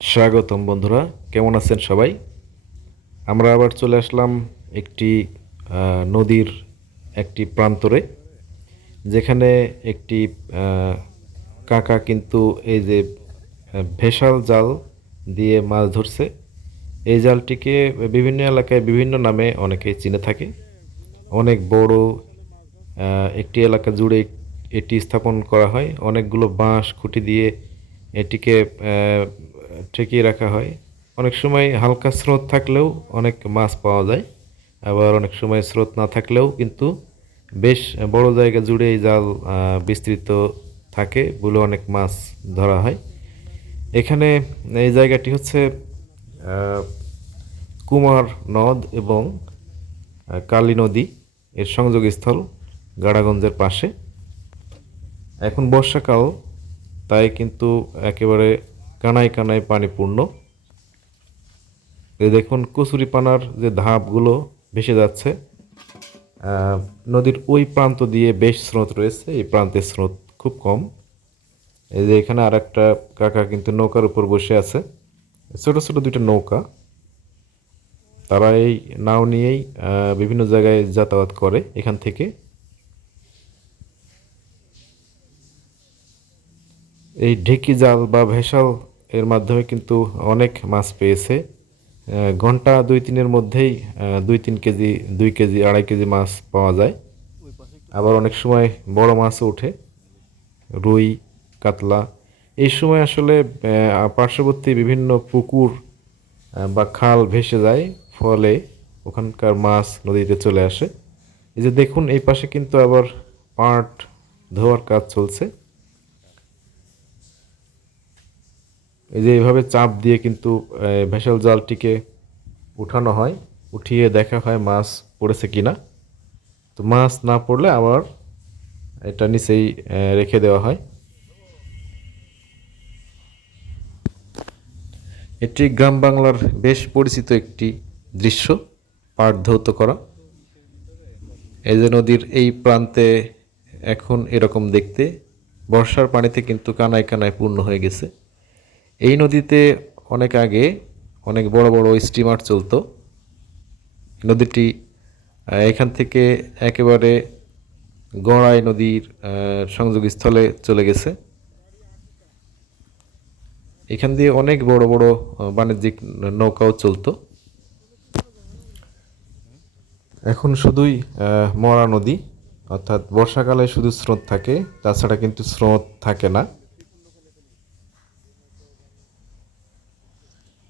স্বাগতম বন্ধুরা, কেমন আছেন সবাই? আমরা আবার চলে আসলাম একটি নদীর একটি প্রান্তরে, যেখানে একটি কাকা কিন্তু এই যে ভেসাল জাল দিয়ে মাছ ধরছে। এই জালটিকে বিভিন্ন এলাকায় বিভিন্ন নামে অনেকে চিনে থাকে। অনেক বড় একটি এলাকা জুড়ে এটি স্থাপন করা হয়। অনেকগুলো বাঁশ, খুঁটি দিয়ে এটিকে ঠেকিয়ে রাখা হয়। অনেক সময় হালকা স্রোত থাকলেও অনেক মাছ পাওয়া যায়। আবার অনেক সময় স্রোত না থাকলেও কিন্তু বেশ বড় জায়গা জুড়ে এই জাল বিস্তৃত থাকে বলে অনেক মাছ ধরা হয়। এখানে এই জায়গাটি হচ্ছে কুমার নদ এবং কালী নদী এর সংযোগস্থল গাড়াগঞ্জের পাশে। এখন বর্ষাকাল, তাই কিন্তু একেবারে কানায় কানায় পানি পূর্ণ। এই দেখুন কচুরিপানার যে ধাপগুলো ভেসে যাচ্ছে নদীর ওই প্রান্ত দিয়ে বেশ স্রোত রয়েছে, এই প্রান্তের স্রোত খুব কম। এই যে এখানে আর একটা কাকা কিন্তু নৌকার উপর বসে আছে, ছোটো ছোটো দুইটা নৌকা। তারা এই নাও নিয়েই বিভিন্ন জায়গায় যাতায়াত করে এখান থেকে। এই ঢেকি জাল বা ভেসাল এর মাধ্যমে কিন্তু অনেক মাছ পেয়েছে। ঘণ্টা দুই তিনের মধ্যেই দুই তিন কেজি, দুই কেজি, আড়াই কেজি মাছ পাওয়া যায়। আবার অনেক সময় বড় মাছও ওঠে, রুই, কাতলা। এই সময় আসলে পার্শ্ববর্তী বিভিন্ন পুকুর বা খাল ভেসে যায়, ফলে ওখানকার মাছ নদীতে চলে আসে। এই যে দেখুন, এই পাশে কিন্তু আবার পাট ধোয়ার কাজ চলছে। এই যে এইভাবে চাপ দিয়ে কিন্তু ভেসেল জালটিকে উঠানো হয়, উঠিয়ে দেখা হয় মাছ পড়েছে কিনা। তো মাছ না পড়লে আবার এটা নিচেই রেখে দেওয়া হয়। এটি গ্রাম বাংলার বেশ পরিচিত একটি দৃশ্য পাট ধৌত করা। এই যে নদীর এই প্রান্তে এখন এরকম দেখতে, বর্ষার পানিতে কিন্তু কানায় কানায় পূর্ণ হয়ে গেছে। এই নদীতে অনেক আগে অনেক বড় বড় স্টিমার চলতো। নদীটি এখান থেকে একেবারে গড়াই নদীর সংযোগস্থলে চলে গেছে। এখান দিয়ে অনেক বড় বড় বাণিজ্যিক নৌকাও চলতো। এখন শুধুই মরা নদী, অর্থাৎ বর্ষাকালে শুধু স্রোত থাকে, তাছাড়া কিন্তু স্রোত থাকে না।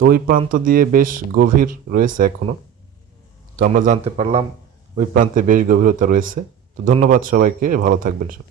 তো ওই প্রান্ত দিয়ে বেশ গভীর রয়েছে এখনও তো আমরা জানতে পারলাম ওই প্রান্তে বেশ গভীরতা রয়েছে। তো ধন্যবাদ সবাইকে, ভালো থাকবেন সব।